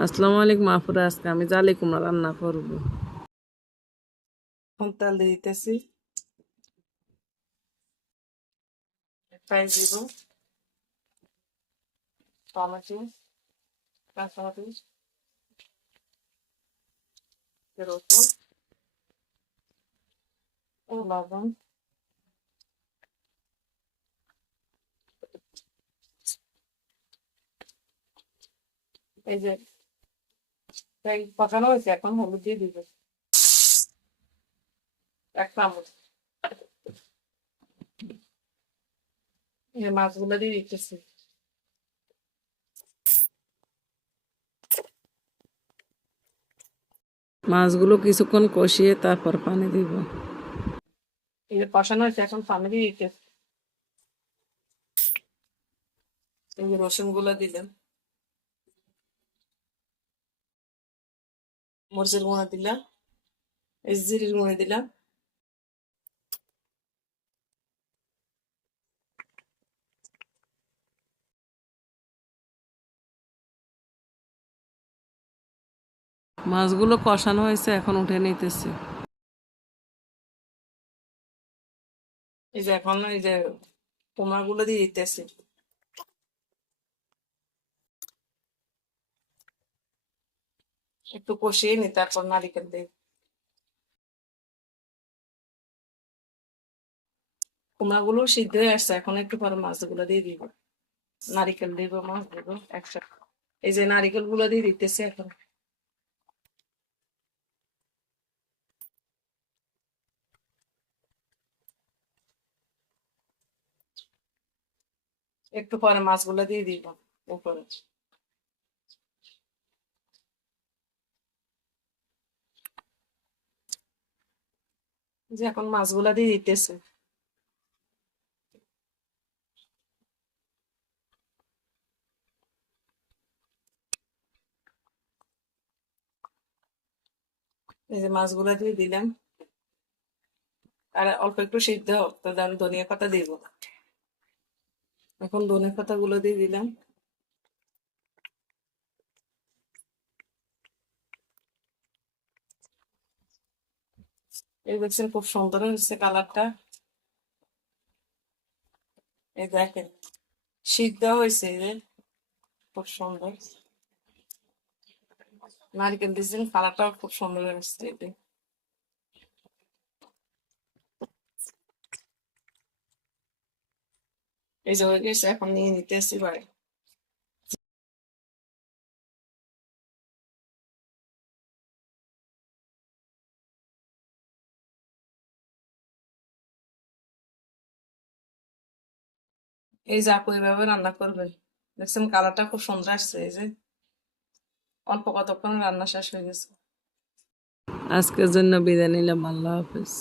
আসসালামু আলাইকুম আপুরা, আজকে আমি জালি কুমড়া রান্না করব। তেল দিয়ে দিতেছি, পেঁয়াজ দিব, টমেটো, কাঁচামরিচ, রসুন ও লবণ। এই যে পাকানো হয়েছে, এখন হলুদ দিয়ে দিব 1 চামচ। এই মাছগুলো দিয়ে দিতেছি। মাছগুলো কিছুক্ষণ কষিয়ে তারপর পানি দিব। এই যে কষানো হয়েছে, এখন পানি দিয়ে দিতেছি। এই যে রসুন গুলো দিলাম, মরিচের গুঁড়া দিলাম, এই জিরের গুঁড়া দিলাম, মাছগুলো কষানো হয়েছে, এখন উঠে নিতেছি। এই যে এখন এই যে কুমড়াগুলো দিয়ে দিতেছি। একটু কষিয়ে নি, তারপর নারিকেল দিই। কুমড়াগুলো সিদ্ধ হয়ে আসছে, এখন একটু পরে মাছগুলো দিয়ে দিব, নারিকেল দিব, মাছ দিব একসাথে। এই যে নারিকেল গুলো দিয়ে দিতেছি এখন। একটু পরে মাছগুলো দিয়ে দিব উপরে। যে এখন মাছগুলা দিয়ে দিতেছে। এই যে মাছগুলা দিয়ে দিলাম, আর অল্প একটু সিদ্ধ হোক, তো আমি ধনিয়া পাতা দিব। এখন ধনিয়া পাতা গুলো দিয়ে দিলাম। এই দেখছেন খুব সুন্দর হচ্ছে কালারটা। এই দেখেন সিদ্ধ হয়েছে, এই যে খুব সুন্দর নারকেল দিয়েছেন, কালারটাও খুব সুন্দর হয়েছে। এই যে হয়ে গেছে, এখন নিয়ে নিতেছি বাড়ি। এই যে আপু এভাবে রান্না করবে, দেখছেন কালারটা খুব সুন্দর আসছে। এই যে অল্প কতক্ষণ রান্না শেষ হয়ে গেছে। আজকের জন্য বিদায় নিলাম, আল্লাহ হাফেজ।